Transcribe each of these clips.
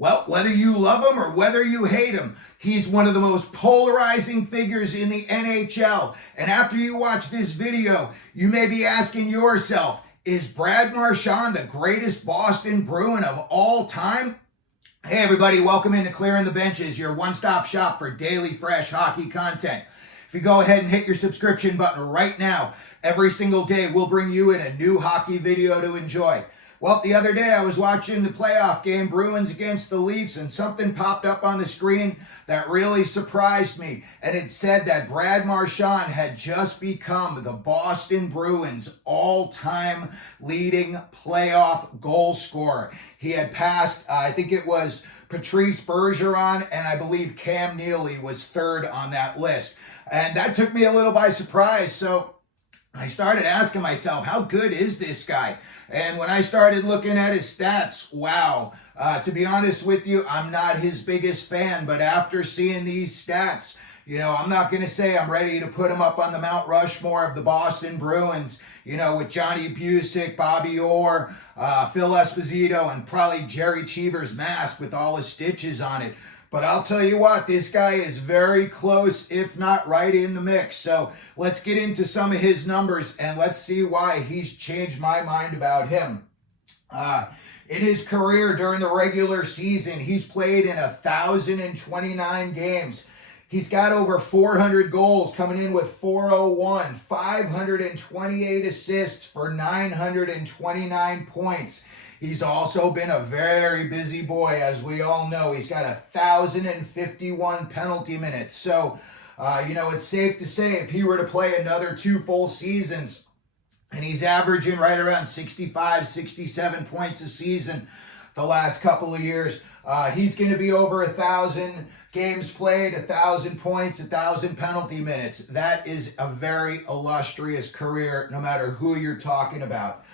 Well, whether you love him or whether you hate him, he's one of the most polarizing figures in the NHL. And after you watch this video, you may be asking yourself, is Brad Marchand the greatest Boston Bruin of all time? Hey everybody, welcome into Clearing the Benches, your one-stop shop for daily fresh hockey content. If you go ahead and hit your subscription button right now, every single day we'll bring you in a new hockey video to enjoy. Well, the other day I was watching the playoff game, Bruins against the Leafs, and something popped up on the screen that really surprised me. And it said that Brad Marchand had just become the Boston Bruins' all-time leading playoff goal scorer. He had passed, I think it was Patrice Bergeron, and I believe Cam Neely was third on that list. And that took me a little by surprise, so I started asking myself, how good is this guy? And when I started looking at his stats, wow. To be honest with you, I'm not his biggest fan, but after seeing these stats, I'm not going to say I'm ready to put him up on the Mount Rushmore of the Boston Bruins, with Johnny Bucyk, Bobby Orr, Phil Esposito, and probably Jerry Cheever's mask with all his stitches on it. But I'll tell you what, this guy is very close, if not right in the mix. So let's get into some of his numbers and let's see why he's changed my mind about him. In his career during the regular season, he's played in 1,029 games. He's got over 400 goals, coming in with 401, 528 assists for 929 points. He's also been a very busy boy, as we all know. He's got 1,051 penalty minutes. So, it's safe to say if he were to play another 2 full seasons, and he's averaging right around 65, 67 points a season the last couple of years, he's going to be over 1,000 games played, 1,000 points, 1,000 penalty minutes. That is a very illustrious career, no matter who you're talking about.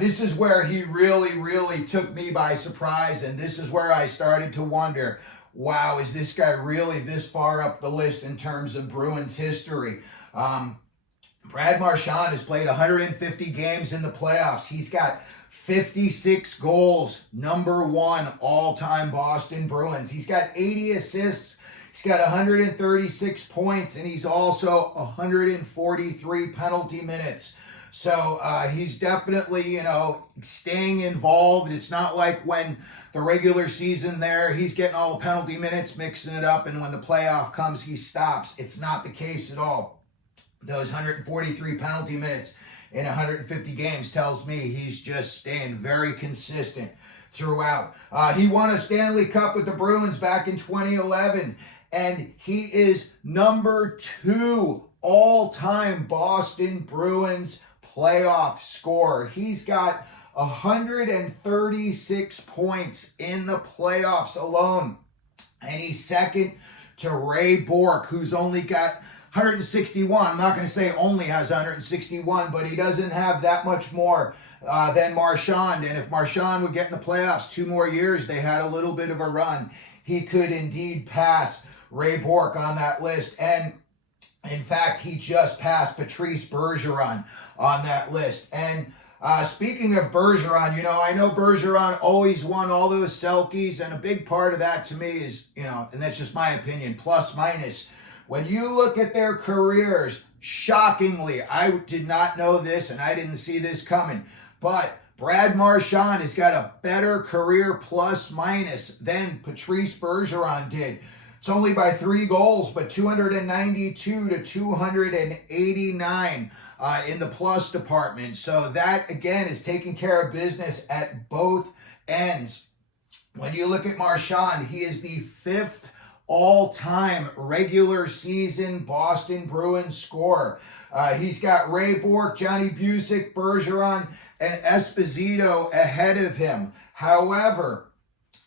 This is where he really took me by surprise, and this is where I started to wonder, wow, is this guy really this far up the list in terms of Bruins history? Brad Marchand has played 150 games in the playoffs. He's got 56 goals, number one all-time Boston Bruins. He's got 80 assists. He's got 136 points, and he's also 143 penalty minutes. So he's definitely, staying involved. It's not like when the regular season there, he's getting all the penalty minutes, mixing it up, and when the playoff comes, he stops. It's not the case at all. Those 143 penalty minutes in 150 games tells me he's just staying very consistent throughout. He won a Stanley Cup with the Bruins back in 2011, and he is number 2 all-time Boston Bruins playoff scorer. He's got 136 points in the playoffs alone. And he's second to Ray Bourque, who's only got 161. I'm not going to say only has 161, but he doesn't have that much more than Marchand. And if Marchand would get in the playoffs 2 more years, they had a little bit of a run, he could indeed pass Ray Bourque on that list. And in fact, he just passed Patrice Bergeron on that list. And speaking of Bergeron, I know Bergeron always won all those Selkies, and a big part of that to me is, and that's just my opinion, plus minus. When you look at their careers, shockingly, I did not know this and I didn't see this coming, but Brad Marchand has got a better career plus minus than Patrice Bergeron did. It's only by 3 goals, but 292 to 289 in the plus department. So that, again, is taking care of business at both ends. When you look at Marchand, he is the 5th all-time regular season Boston Bruins scorer. He's got Ray Bourque, Johnny Bucyk, Bergeron, and Esposito ahead of him. However,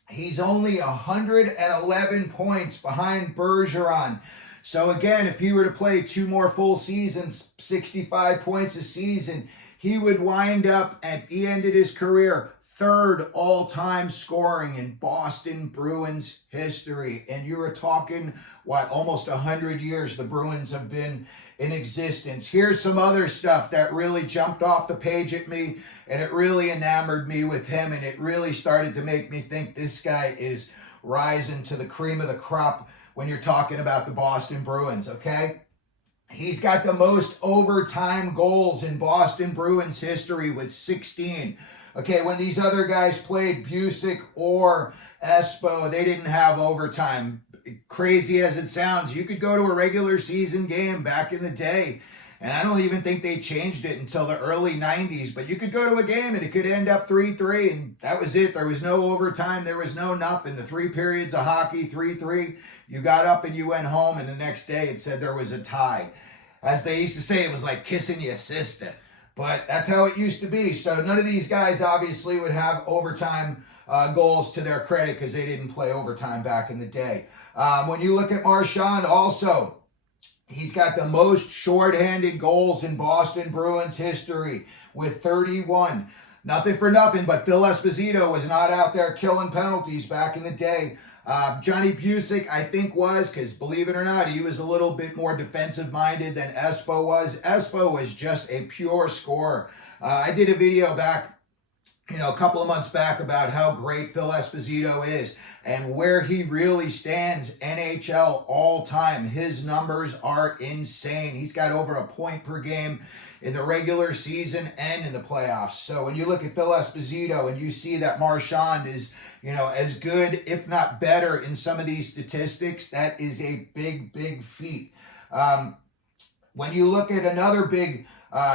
he's only 111 points behind Bergeron. So again, if he were to play 2 more full seasons, 65 points a season, he would wind up, at the end of his career, third all-time scoring in Boston Bruins history. And you were talking, what, almost 100 years the Bruins have been in existence. Here's some other stuff that really jumped off the page at me, and it really enamored me with him, and it really started to make me think this guy is rising to the cream of the crop when you're talking about the Boston Bruins, okay? He's got the most overtime goals in Boston Bruins history with 16. Okay, when these other guys played, Bucyk or Espo, they didn't have overtime. Crazy as it sounds, you could go to a regular season game back in the day, and I don't even think they changed it until the early 90s, but you could go to a game and it could end up 3-3, and that was it. There was no overtime. There was no nothing. The 3 periods of hockey, 3-3, you got up and you went home, and the next day it said there was a tie. As they used to say, it was like kissing your sister. But that's how it used to be. So none of these guys obviously would have overtime goals to their credit because they didn't play overtime back in the day. When you look at Marchand also, he's got the most shorthanded goals in Boston Bruins history with 31. Nothing for nothing, but Phil Esposito was not out there killing penalties back in the day. Johnny Bucyk, I think, was, because believe it or not, he was a little bit more defensive-minded than Espo was. Espo was just a pure scorer. I did a video back, a couple of months back about how great Phil Esposito is and where he really stands NHL all-time. His numbers are insane. He's got over a point per game in the regular season and in the playoffs. So when you look at Phil Esposito and you see that Marchand is, as good, if not better, in some of these statistics, that is a big, big feat. When you look at another big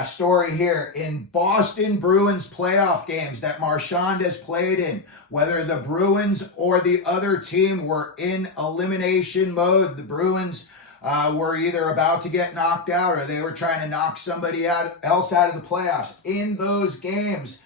story here, in Boston Bruins playoff games that Marchand has played in, whether the Bruins or the other team were in elimination mode, the Bruins were either about to get knocked out or they were trying to knock somebody else out of the playoffs. In those games,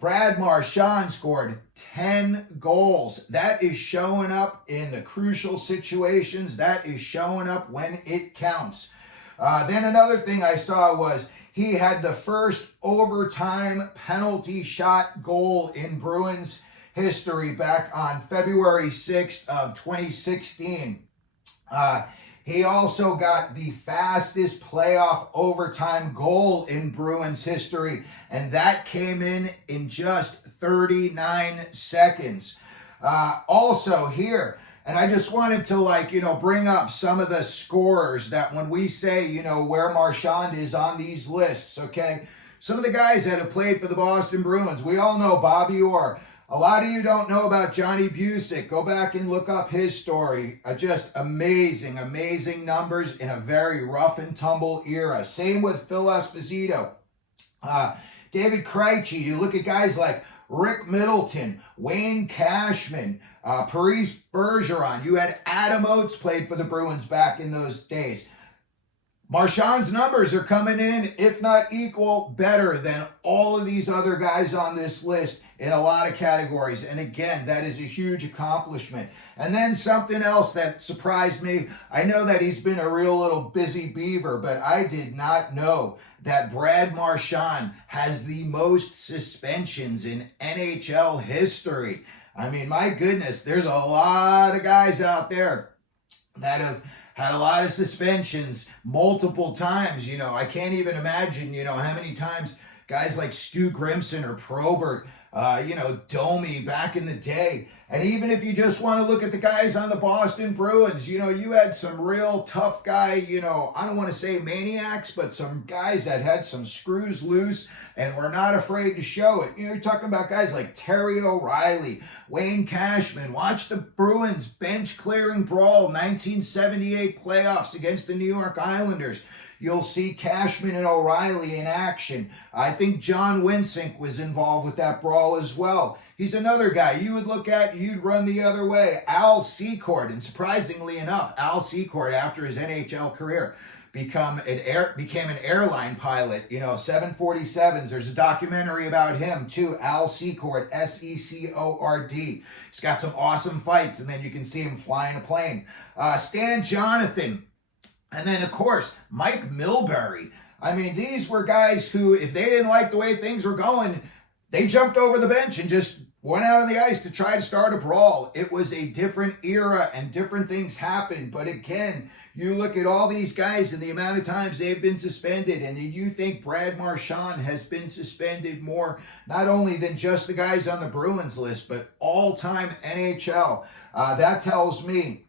Brad Marchand scored 10 goals. That is showing up in the crucial situations. That is showing up when it counts. Then another thing I saw was he had the first overtime penalty shot goal in Bruins history back on February 6th of 2016. He also got the fastest playoff overtime goal in Bruins history, and that came in just 39 seconds. Also here, and I just wanted to bring up some of the scorers that when we say, where Marchand is on these lists, okay? Some of the guys that have played for the Boston Bruins, we all know Bobby Orr. A lot of you don't know about Johnny Bucyk. Go back and look up his story. Just amazing, amazing numbers in a very rough and tumble era. Same with Phil Esposito. David Krejci, you look at guys like Rick Middleton, Wayne Cashman, Patrice Bergeron. You had Adam Oates played for the Bruins back in those days. Marchand's numbers are coming in, if not equal, better than all of these other guys on this list in a lot of categories. And again, that is a huge accomplishment. And then something else that surprised me, I know that he's been a real little busy beaver, but I did not know that Brad Marchand has the most suspensions in NHL history. I mean, my goodness, there's a lot of guys out there that have had a lot of suspensions multiple times. I can't even imagine, how many times guys like Stu Grimson or Probert, Domi back in the day. And even if you just want to look at the guys on the Boston Bruins, you had some real tough guy, I don't want to say maniacs, but some guys that had some screws loose and were not afraid to show it. You're talking about guys like Terry O'Reilly, Wayne Cashman. Watch the Bruins bench clearing brawl, 1978 playoffs against the New York Islanders. You'll see Cashman and O'Reilly in action. I think John Winsink was involved with that brawl as well. He's another guy you would look at, you'd run the other way. Al Secord, and surprisingly enough, Al Secord, after his NHL career, became an airline pilot, 747s. There's a documentary about him too, Al Secord, S-E-C-O-R-D. He's got some awesome fights, and then you can see him flying a plane. Stan Jonathan, and then, of course, Mike Milbury. I mean, these were guys who, if they didn't like the way things were going, they jumped over the bench and just went out on the ice to try to start a brawl. It was a different era and different things happened. But again, you look at all these guys and the amount of times they've been suspended, and you think Brad Marchand has been suspended more, not only than just the guys on the Bruins list, but all-time NHL. That tells me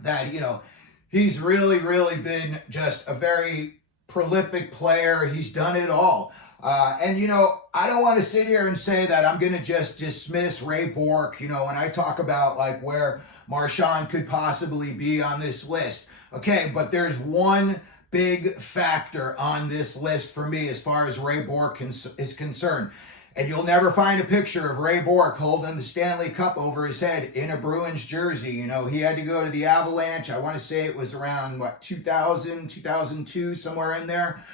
that, you know, he's really, really been just a very prolific player. He's done it all. And, you know, I don't want to sit here and say that I'm going to just dismiss Ray Bourque, you know, when I talk about like where Marchand could possibly be on this list. Okay, but there's one big factor on this list for me as far as Ray Bourque is concerned. And you'll never find a picture of Ray Bourque holding the Stanley Cup over his head in a Bruins jersey. You know, he had to go to the Avalanche. I want to say it was around, what, 2000, 2002, somewhere in there.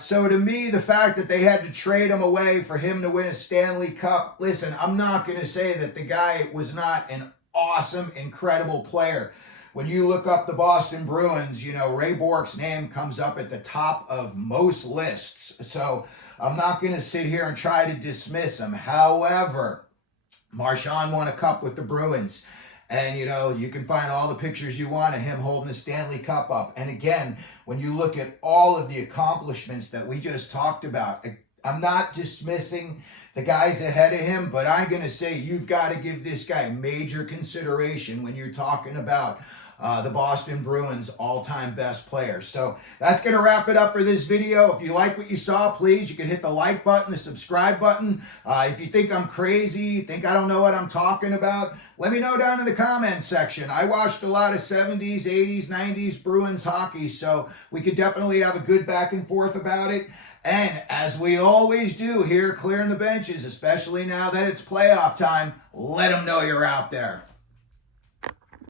So to me, the fact that they had to trade him away for him to win a Stanley Cup, listen, I'm not going to say that the guy was not an awesome, incredible player. When you look up the Boston Bruins, you know, Ray Bourque's name comes up at the top of most lists. So I'm not going to sit here and try to dismiss him. However, Marchand won a cup with the Bruins. And, you know, you can find all the pictures you want of him holding the Stanley Cup up. And again, when you look at all of the accomplishments that we just talked about, I'm not dismissing the guys ahead of him, but I'm going to say you've got to give this guy major consideration when you're talking about the Boston Bruins all-time best players. So that's going to wrap it up for this video. If you like what you saw, please, you can hit the like button, the subscribe button. If you think I'm crazy, think I don't know what I'm talking about, let me know down in the comments section. I watched a lot of 70s, 80s, 90s Bruins hockey, so we could definitely have a good back and forth about it. And as we always do here, clearing the benches, especially now that it's playoff time, let them know you're out there.